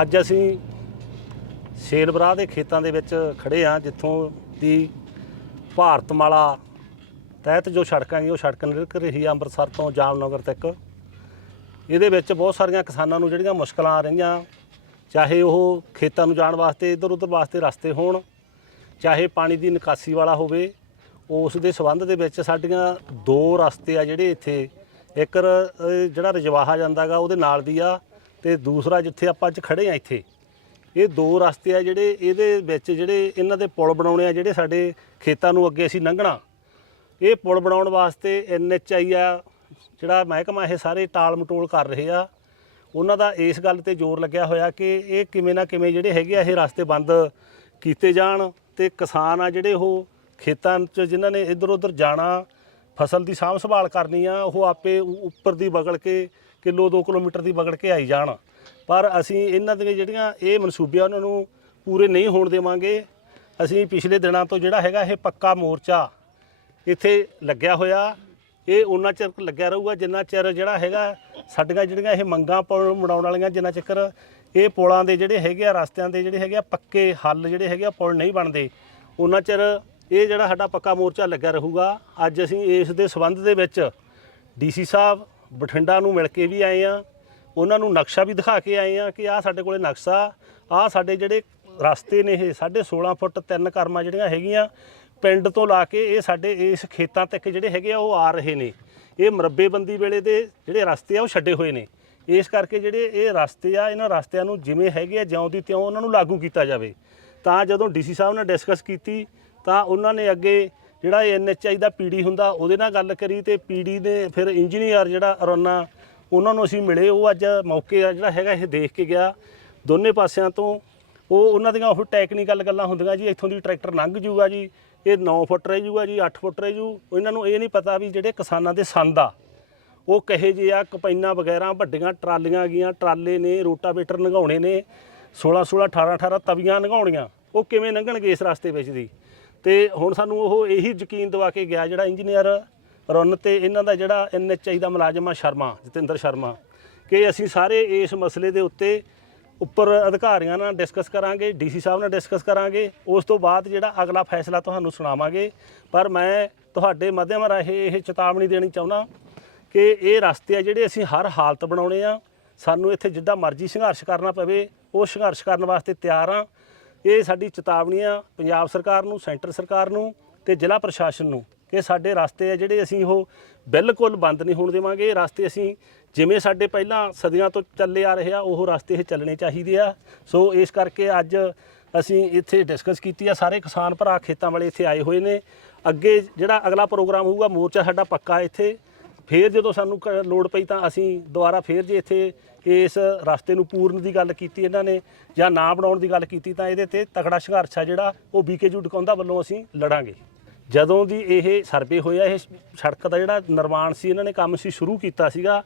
ਅੱਜ ਅਸੀਂ ਸ਼ੇਲਬਰਾ ਦੇ ਖੇਤਾਂ ਦੇ ਵਿੱਚ ਖੜੇ ਆ ਜਿੱਥੋਂ ਦੀ ਭਾਰਤਮਾਲਾ ਤਹਿਤ ਜੋ ਸੜਕਾਂ ਗਈ ਉਹ ਸੜਕ ਨਿਰਕ ਰਹੀ ਆ ਅੰਮ੍ਰਿਤਸਰ ਤੋਂ ਜਾਮਨਗਰ ਤੱਕ। ਇਹਦੇ ਵਿੱਚ ਬਹੁਤ ਸਾਰੀਆਂ ਕਿਸਾਨਾਂ ਨੂੰ ਜਿਹੜੀਆਂ ਮੁਸ਼ਕਲਾਂ ਆ ਰਹੀਆਂ, ਚਾਹੇ ਉਹ ਖੇਤਾਂ ਨੂੰ ਜਾਣ ਵਾਸਤੇ ਇੱਧਰ ਉੱਧਰ ਵਾਸਤੇ ਰਸਤੇ ਹੋਣ, ਚਾਹੇ ਪਾਣੀ ਦੀ ਨਿਕਾਸੀ ਵਾਲਾ ਹੋਵੇ, ਉਸ ਦੇ ਸਬੰਧ ਦੇ ਵਿੱਚ ਸਾਡੀਆਂ ਦੋ ਰਸਤੇ ਆ ਜਿਹੜੇ ਇੱਥੇ। ਇੱਕ ਜਿਹੜਾ ਰਜਵਾਹਾ ਜਾਂਦਾਗਾ ਉਹਦੇ ਨਾਲ ਦੀ ਆ ਤੇ ਦੂਸਰਾ ਜਿੱਥੇ ਆਪਾਂ ਅੱਜ ਖੜੇ ਆ ਇੱਥੇ, ਇਹ ਦੋ ਰਸਤੇ ਆ ਜਿਹੜੇ ਇਹਦੇ ਵਿੱਚ ਜਿਹੜੇ ਇਹਨਾਂ ਦੇ ਪੁਲ ਬਣਾਉਣੇ ਆ ਜਿਹੜੇ ਸਾਡੇ ਖੇਤਾਂ ਨੂੰ ਅੱਗੇ ਅਸੀਂ ਲੰਘਣਾ। ਇਹ ਪੁਲ ਬਣਾਉਣ ਵਾਸਤੇ ਐਨਐਚਆਈ ਆ, ਜਿਹੜਾ ਮਹਿਕਮਾ ਇਹ ਸਾਰੇ ਟਾਲ ਮਟੋਲ ਕਰ ਰਹੇ ਆ। ਉਹਨਾਂ ਦਾ ਇਸ ਗੱਲ ਤੇ ਜ਼ੋਰ ਲੱਗਿਆ ਹੋਇਆ ਕਿ ਇਹ ਕਿਵੇਂ ਨਾ ਕਿਵੇਂ ਜਿਹੜੇ ਹੈਗੇ ਆ ਇਹ ਰਸਤੇ ਬੰਦ ਕੀਤੇ ਜਾਣ ਤੇ ਕਿਸਾਨ ਆ ਜਿਹੜੇ ਉਹ ਖੇਤਾਂ 'ਚ ਜਿਨ੍ਹਾਂ ਨੇ ਇੱਧਰ ਉੱਧਰ ਜਾਣਾ, ਫਸਲ ਦੀ ਸਾਂਭ ਸੰਭਾਲ ਕਰਨੀ ਆ, ਉਹ ਆਪੇ ਉੱਪਰ ਦੀ ਬਗਲ ਕੇ ਕਿਲੋ 2 ਕਿਲੋਮੀਟਰ ਦੀ ਵਗੜ ਕੇ ਆਈ ਜਾਣ। ਪਰ ਅਸੀਂ ਇਹਨਾਂ ਦੀਆਂ ਜਿਹੜੀਆਂ ਇਹ ਮਨਸੂਬੇ ਆ ਉਹਨਾਂ ਨੂੰ ਪੂਰੇ ਨਹੀਂ ਹੋਣ ਦੇਵਾਂਗੇ। ਅਸੀਂ ਪਿਛਲੇ ਦਿਨਾਂ ਤੋਂ ਜਿਹੜਾ ਹੈਗਾ ਇਹ ਪੱਕਾ ਮੋਰਚਾ ਇੱਥੇ ਲੱਗਿਆ ਹੋਇਆ। ਇਹ ਉਹਨਾਂ ਚਿਰ ਲੱਗਿਆ ਰਹੂਗਾ, ਜਿੰਨਾ ਚਿਰ ਜਿਹੜਾ ਹੈਗਾ ਸਾਡੀਆਂ ਜਿਹੜੀਆਂ ਇਹ ਮੰਗਾਂ ਪੁਲ ਬਣਾਉਣ ਵਾਲੀਆਂ ਜਿੰਨਾ ਚਿਰ ਇਹ ਪੁਲਾਂ ਦੇ ਜਿਹੜੇ ਹੈਗੇ ਆ, ਰਸਤਿਆਂ ਦੇ ਜਿਹੜੇ ਹੈਗੇ ਆ, ਪੱਕੇ ਹੱਲ ਜਿਹੜੇ ਹੈਗੇ ਆ, ਪੁਲ ਨਹੀਂ ਬਣਦੇ, ਉਹਨਾਂ ਚਿਰ ਇਹ ਜਿਹੜਾ ਸਾਡਾ ਪੱਕਾ ਮੋਰਚਾ ਲੱਗਿਆ ਰਹੂਗਾ। ਅੱਜ ਅਸੀਂ ਇਸ ਦੇ ਸਬੰਧ ਦੇ ਵਿੱਚ ਡੀਸੀ ਸਾਹਿਬ ਬਠਿੰਡਾ ਨੂੰ ਮਿਲ ਕੇ ਵੀ ਆਏ ਆ। ਉਹਨਾਂ ਨੂੰ ਨਕਸ਼ਾ ਵੀ ਦਿਖਾ ਕੇ ਆਏ ਆ ਕਿ ਆਹ ਸਾਡੇ ਕੋਲੇ ਨਕਸ਼ਾ, ਆਹ ਸਾਡੇ ਜਿਹੜੇ ਰਸਤੇ ਨੇ ਇਹ 16.5 ਫੁੱਟ ਤਿੰਨ ਕਰਮਾਂ ਜਿਹੜੀਆਂ ਹੈਗੀਆਂ, ਪਿੰਡ ਤੋਂ ਲਾ ਕੇ ਇਹ ਸਾਡੇ ਇਸ ਖੇਤਾਂ ਤੱਕ ਜਿਹੜੇ ਹੈਗੇ ਆ ਉਹ ਆ ਰਹੇ ਨੇ। ਇਹ ਮਰੱਬੇਬੰਦੀ ਵੇਲੇ ਦੇ ਜਿਹੜੇ ਰਸਤੇ ਆ ਉਹ ਛੱਡੇ ਹੋਏ ਨੇ। ਇਸ ਕਰਕੇ ਜਿਹੜੇ ਇਹ ਰਸਤੇ ਆ, ਇਹਨਾਂ ਰਸਤਿਆਂ ਨੂੰ ਜਿਵੇਂ ਹੈਗੇ ਆ, ਜਿਉਂ ਦੀ ਤਿਉਂ ਉਹਨਾਂ ਨੂੰ ਲਾਗੂ ਕੀਤਾ ਜਾਵੇ। ਤਾਂ ਜਦੋਂ ਡੀਸੀ ਸਾਹਿਬ ਨੇ ਡਿਸਕਸ ਕੀਤੀ, ਤਾਂ ਉਹਨਾਂ ਨੇ ਅੱਗੇ ਜਿਹੜਾ ਐਨਐਚਆਈ ਦਾ ਪੀਡੀ ਹੁੰਦਾ, ਉਹਦੇ ਨਾਲ ਗੱਲ ਕਰੀ ਤੇ ਪੀਡੀ ਨੇ ਫਿਰ ਇੰਜੀਨੀਅਰ ਜਿਹੜਾ ਅਰੋਨਾ ਉਹਨਾਂ ਨੂੰ ਅਸੀਂ ਮਿਲੇ। ਉਹ ਅੱਜ ਮੌਕੇ ਆ ਜਿਹੜਾ ਹੈਗਾ, ਇਹ ਦੇਖ ਕੇ ਗਿਆ। ਦੋਨੇ ਪਾਸਿਆਂ ਤੋਂ ਉਹ ਉਹਨਾਂ ਦੀਆਂ ਉਹ ਟੈਕਨੀਕਲ ਗੱਲਾਂ ਹੁੰਦੀਆਂ ਜੀ, ਇੱਥੋਂ ਦੀ ਟਰੈਕਟਰ ਲੰਘ ਜੂਗਾ ਜੀ, ਇਹ 9 ਫੁੱਟ ਰਹਿ ਜੂਗਾ ਜੀ 8 ਫੁੱਟ ਰਹਿ ਜੂ। ਇਹਨਾਂ ਨੂੰ ਇਹ ਨਹੀਂ ਪਤਾ ਵੀ ਜਿਹੜੇ ਕਿਸਾਨਾਂ ਦੇ ਸੰਦ ਆ। ਉਹ ਕਹੇ ਜੇ ਆ ਕਪੈਨਾ ਵਗੈਰਾ, ਵੱਡੀਆਂ ਟਰਾਲੀਆਂ ਗਈਆਂ, ਟਰਾਲੇ ਨੇ, ਰੋਟਾਵੇਟਰ ਲੰਘਾਉਣੇ ਨੇ 16 16 18 18 ਤਵੀਆਂ ਲੰਘਾਉਣੀਆਂ ਉਹ ਕਿਵੇਂ ਲੰਘਣਗੇ ਇਸ ਰਸਤੇ ਵਿੱਚ ਦੀ? ਤੇ ਹੁਣ ਸਾਨੂੰ ਉਹ ਇਹੀ ਯਕੀਨ ਦਿਵਾ ਕੇ ਗਿਆ ਜਿਹੜਾ ਇੰਜੀਨੀਅਰ ਰੁੰਨ ਤੇ ਇਹਨਾਂ ਦਾ ਜਿਹੜਾ ਐਨਐਚਆਈ ਦਾ ਮੁਲਾਜ਼ਮ ਆ ਸ਼ਰਮਾ, ਜਤਿੰਦਰ ਸ਼ਰਮਾ, ਕਿ ਅਸੀਂ ਸਾਰੇ ਇਸ ਮਸਲੇ ਦੇ ਉੱਤੇ ਉੱਪਰ ਅਧਿਕਾਰੀਆਂ ਨਾਲ ਡਿਸਕਸ ਕਰਾਂਗੇ, ਡੀਸੀ ਸਾਹਿਬ ਨਾਲ ਡਿਸਕਸ ਕਰਾਂਗੇ, ਉਸ ਤੋਂ ਬਾਅਦ ਜਿਹੜਾ ਅਗਲਾ ਫੈਸਲਾ ਤੁਹਾਨੂੰ ਸੁਣਾਵਾਂਗੇ। ਪਰ ਮੈਂ ਤੁਹਾਡੇ ਮਾਧਿਅਮ ਰਾਹੀਂ ਇਹ ਚੇਤਾਵਨੀ ਦੇਣੀ ਚਾਹੁੰਦਾ ਕਿ ਇਹ ਰਸਤੇ ਆ ਜਿਹੜੇ ਅਸੀਂ ਹਰ ਹਾਲਤ ਬਣਾਉਣੇ ਆ, ਸਾਨੂੰ ਇੱਥੇ ਜਿੱਦਾਂ ਮਰਜ਼ੀ ਸੰਘਰਸ਼ ਕਰਨਾ ਪਵੇ, ਉਹ ਸੰਘਰਸ਼ ਕਰਨ ਵਾਸਤੇ ਤਿਆਰ ਆ। ਇਹ ਸਾਡੀ ਚੇਤਾਵਨੀ ਆ ਪੰਜਾਬ ਸਰਕਾਰ ਨੂੰ, ਸੈਂਟਰ ਸਰਕਾਰ ਨੂੰ ਤੇ ਜ਼ਿਲ੍ਹਾ ਪ੍ਰਸ਼ਾਸਨ ਨੂੰ ਕਿ ਸਾਡੇ ਰਸਤੇ ਆ ਜਿਹੜੇ ਅਸੀਂ ਉਹ ਬਿਲਕੁਲ ਬੰਦ ਨਹੀਂ ਹੋਣ ਦੇਵਾਂਗੇ। ਇਹ ਰਸਤੇ ਅਸੀਂ ਜਿਵੇਂ ਸਾਡੇ ਪਹਿਲਾਂ ਸਦੀਆਂ ਤੋਂ ਚੱਲੇ ਆ ਰਹੇ ਆ, ਉਹ ਰਸਤੇ ਇਹ ਚੱਲਣੇ ਚਾਹੀਦੇ ਆ। ਸੋ ਇਸ ਕਰਕੇ ਅੱਜ ਅਸੀਂ ਇੱਥੇ ਡਿਸਕਸ ਕੀਤੀ ਆ। ਸਾਰੇ ਕਿਸਾਨ ਭਰਾ ਖੇਤਾਂ ਵਾਲੇ ਇੱਥੇ ਆਏ ਹੋਏ ਨੇ। ਅੱਗੇ ਜਿਹੜਾ ਅਗਲਾ ਪ੍ਰੋਗਰਾਮ ਹੋਊਗਾ, ਮੋਰਚਾ ਸਾਡਾ ਪੱਕਾ ਇੱਥੇ ਫਿਰ ਜਦੋਂ ਸਾਨੂੰ ਕ- ਲੋੜ ਪਈ ਤਾਂ ਅਸੀਂ ਦੁਬਾਰਾ ਫਿਰ ਜੇ ਇੱਥੇ ਇਸ ਰਸਤੇ ਨੂੰ ਪੂਰਨ ਦੀ ਗੱਲ ਕੀਤੀ ਇਹਨਾਂ ਨੇ ਜਾਂ ਨਾ ਬਣਾਉਣ ਦੀ ਗੱਲ ਕੀਤੀ ਤਾਂ ਇਹਦੇ ਤੇ ਤਕੜਾ ਸੰਘਰਸ਼ ਆ ਜਿਹੜਾ ਉਹ ਬੀਕੇਯੂ ਡਕਾਉਂਦਾ ਵੱਲੋਂ ਅਸੀਂ ਲੜਾਂਗੇ। ਜਦੋਂ ਦੀ ਇਹ ਸਰਵੇ ਹੋਇਆ, ਇਹ ਸੜਕ ਦਾ ਜਿਹੜਾ ਨਿਰਮਾਣ ਸੀ, ਇਹਨਾਂ ਨੇ ਕੰਮ ਸੀ ਸ਼ੁਰੂ ਕੀਤਾ ਸੀਗਾ,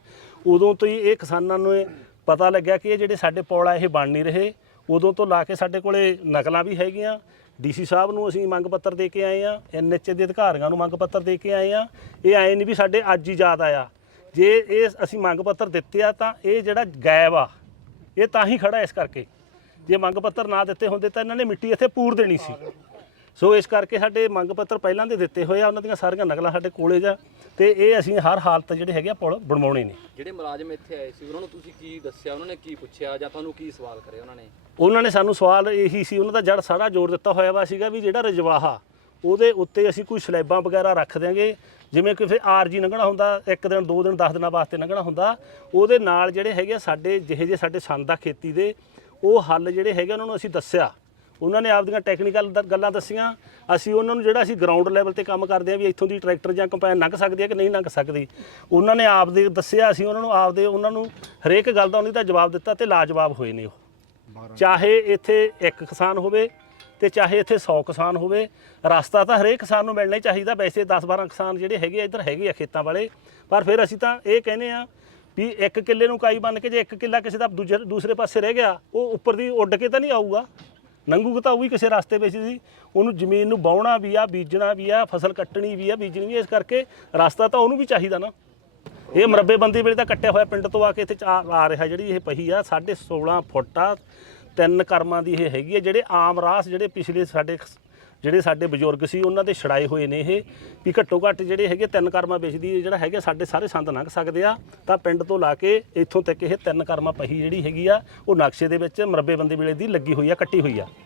ਉਦੋਂ ਤੋਂ ਹੀ ਇਹ ਕਿਸਾਨਾਂ ਨੂੰ ਇਹ ਪਤਾ ਲੱਗਿਆ ਕਿ ਇਹ ਜਿਹੜੇ ਸਾਡੇ ਪੌਲ ਆ, ਇਹ ਬਣ ਨਹੀਂ ਰਹੇ। ਉਦੋਂ ਤੋਂ ਲਾ ਕੇ ਸਾਡੇ ਕੋਲੇ ਨਕਲਾਂ ਵੀ ਹੈਗੀਆਂ ਡੀਸੀ ਸਾਹਿਬ ਨੂੰ ਅਸੀਂ ਮੰਗ ਪੱਤਰ ਦੇ ਕੇ ਆਏ ਆ ਐਨਐਚਏ ਦੇ ਅਧਿਕਾਰੀਆਂ ਨੂੰ ਮੰਗ ਪੱਤਰ ਦੇ ਕੇ ਆਏ ਆ ਇਹ ਆਏ ਨਹੀਂ ਵੀ ਸਾਡੇ ਅੱਜ ਹੀ ਯਾਦ ਆਇਆ। ਜੇ ਇਹ ਅਸੀਂ ਮੰਗ ਪੱਤਰ ਦਿੱਤੇ ਆ ਤਾਂ ਇਹ ਜਿਹੜਾ ਗਾਇਬ ਆ, ਇਹ ਤਾਂ ਹੀ ਖੜਾ ਇਸ ਕਰਕੇ। ਜੇ ਮੰਗ ਪੱਤਰ ਨਾ ਦਿੱਤੇ ਹੁੰਦੇ ਤਾਂ ਇਹਨਾਂ ਨੇ ਮਿੱਟੀ ਇੱਥੇ ਪੂਰ ਦੇਣੀ ਸੀ। ਸੋ ਇਸ ਕਰਕੇ ਸਾਡੇ ਮੰਗ ਪੱਤਰ ਪਹਿਲਾਂ ਦੇ ਦਿੱਤੇ ਹੋਏ ਆ ਉਹਨਾਂ ਦੀਆਂ ਸਾਰੀਆਂ ਨਕਲਾਂ ਸਾਡੇ ਕੋਲੇ ਜਾ ਤੇ ਇਹ ਅਸੀਂ ਹਰ ਹਾਲਤ ਜਿਹੜੇ ਹੈਗੇ ਆ ਪੁਲ ਬਣਵਾਉਣੇ ਨੇ। ਜਿਹੜੇ ਮੁਲਾਜ਼ਮ ਇੱਥੇ ਆਏ ਸੀ ਉਹਨਾਂ ਨੂੰ ਤੁਸੀਂ ਕੀ ਦੱਸਿਆ? ਉਹਨਾਂ ਨੇ ਕੀ ਪੁੱਛਿਆ ਜਾਂ ਤੁਹਾਨੂੰ ਕੀ ਸਵਾਲ ਕਰੇ ਉਹਨਾਂ ਨੇ? ਉਹਨਾਂ ਨੇ ਸਾਨੂੰ ਸਵਾਲ ਇਹੀ ਸੀ ਉਹਨਾਂ ਦਾ ਜੜ ਸਾਰਾ ਜ਼ੋਰ ਦਿੱਤਾ ਹੋਇਆ ਵਾ ਸੀਗਾ ਵੀ ਜਿਹੜਾ ਰਜਵਾਹਾ ਉਹਦੇ ਉੱਤੇ ਅਸੀਂ ਕੋਈ ਸਲੈਬਾਂ ਵਗੈਰਾ ਰੱਖ ਦਿਆਂਗੇ। ਜਿਵੇਂ ਕਿਸੇ ਆਰਜੀ ਲੰਘਣਾ ਹੁੰਦਾ ਇੱਕ ਦਿਨ ਦੋ ਦਿਨ 10 ਦਿਨਾਂ ਵਾਸਤੇ ਲੰਘਣਾ ਹੁੰਦਾ ਉਹਦੇ ਨਾਲ ਜਿਹੜੇ ਹੈਗੇ ਸਾਡੇ ਜਿਹੇ ਜਿਹੇ ਸਾਡੇ ਸੰਦ ਆ ਖੇਤੀ ਦੇ ਉਹ ਹੱਲ ਜਿਹੜੇ ਹੈਗੇ ਉਹਨਾਂ ਨੂੰ ਅਸੀਂ ਦੱਸਿਆ। ਉਹਨਾਂ ਨੇ ਆਪਦੀਆਂ ਟੈਕਨੀਕਲ ਗੱਲਾਂ ਦੱਸੀਆਂ। ਅਸੀਂ ਉਹਨਾਂ ਨੂੰ ਜਿਹੜਾ ਅਸੀਂ ਗਰਾਊਂਡ ਲੈਵਲ ਤੇ ਕੰਮ ਕਰਦੇ ਆ ਵੀ ਇੱਥੋਂ ਦੀ ਟਰੈਕਟਰ ਜਾਂ ਕੰਪੈਨ ਲੰਘ ਸਕਦੀ ਹੈ ਕਿ ਨਹੀਂ ਲੰਘ ਸਕਦੀ। ਉਹਨਾਂ ਨੇ ਆਪਦੇ ਦੱਸਿਆ ਅਸੀਂ ਉਹਨਾਂ ਨੂੰ ਆਪਦੇ ਉਹਨਾਂ ਨੂੰ ਹਰੇਕ ਗੱਲ ਦਾ ਉਹਨਾਂ ਦਾ ਜਵਾਬ ਦਿੱਤਾ ਤੇ ਲਾਜਵਾਬ ਹੋਏ ਨੇ ਉਹ। ਚਾਹੇ ਇੱਥੇ ਇੱਕ ਕਿਸਾਨ ਹੋਵੇ ਤੇ ਚਾਹੇ ਇੱਥੇ 100 ਕਿਸਾਨ ਹੋਵੇ ਰਸਤਾ ਤਾਂ ਹਰੇਕ ਕਿਸਾਨ ਨੂੰ ਮਿਲਣਾ ਹੀ ਚਾਹੀਦਾ। ਵੈਸੇ 10-12 ਕਿਸਾਨ ਜਿਹੜੇ ਹੈਗੇ ਆ ਇੱਧਰ ਹੈਗੇ ਆ ਖੇਤਾਂ ਵਾਲੇ। ਪਰ ਫਿਰ ਅਸੀਂ ਤਾਂ ਇਹ ਕਹਿੰਦੇ ਆ ਵੀ ਇੱਕ ਕਿੱਲੇ ਨੂੰ ਕਾਈ ਬਣ ਕੇ ਜੇ ਇੱਕ ਕਿੱਲਾ ਕਿਸੇ ਦਾ ਦੂਜੇ ਦੂਸਰੇ ਪਾਸੇ ਰਹਿ ਗਿਆ ਉਹ ਉੱਪਰ ਦੀ ਉੱਡ ਕੇ ਤਾਂ ਨਹੀਂ ਆਊਗਾ। ਨੰਗੂ ਤਾਂ ਉਹ ਵੀ ਕਿਸੇ ਰਸਤੇ ਵਿੱਚ ਸੀ। ਉਹਨੂੰ ਜ਼ਮੀਨ ਨੂੰ ਬਾਉਣਾ ਵੀ ਆ ਬੀਜਣਾ ਵੀ ਆ ਫਸਲ ਕੱਟਣੀ ਵੀ ਆ ਬੀਜਣੀ ਵੀ ਆ, ਇਸ ਕਰਕੇ ਰਸਤਾ ਤਾਂ ਉਹਨੂੰ ਵੀ ਚਾਹੀਦਾ ਨਾ। ਇਹ ਮਰੱਬੇਬੰਦੀ ਵੇਲੇ ਤਾਂ ਕੱਟਿਆ ਹੋਇਆ ਪਿੰਡ ਤੋਂ ਆ ਕੇ ਇੱਥੇ ਚ ਆ ਆ ਰਿਹਾ ਜਿਹੜੀ ਇਹ ਪਹੀ ਆ 16.5 ਫੁੱਟ ਆ। ਤਿੰਨ ਕਰਮਾਂ ਦੀ ਇਹ ਹੈਗੀ ਆ ਜਿਹੜੇ ਆਮ ਰਾਸ ਜਿਹੜੇ ਪਿਛਲੇ ਸਾਡੇ ਜਿਹੜੇ ਸਾਡੇ ਬਜ਼ੁਰਗ ਸੀ, ਉਹਨਾਂ ਦੇ ਛੜਾਏ ਹੋਏ ਨੇ ਇਹ, ਵੀ ਘੱਟੋ ਘੱਟ ਜਿਹੜੇ ਹੈਗੇ ਤਿੰਨ ਕਰਮਾਂ ਵਿੱਚ ਦੀ ਜਿਹੜਾ ਹੈਗੇ ਸਾਡੇ ਸਾਰੇ ਸੰਦ ਲੰਘ ਸਕਦੇ ਆ, ਤਾਂ ਪਿੰਡ ਤੋਂ ਲਾ ਕੇ ਇੱਥੋਂ ਤੱਕ ਇਹ ਤਿੰਨ ਕਰਮਾਂ ਪਹੀ ਜਿਹੜੀ ਹੈਗੀ ਆ, ਉਹ ਨਕਸ਼ੇ ਦੇ ਵਿੱਚ ਮਰੱਬੇਬੰਦੀ ਵੇਲੇ ਦੀ ਲੱਗੀ ਹੋਈ ਆ, ਕੱਟੀ ਹੋਈ ਆ।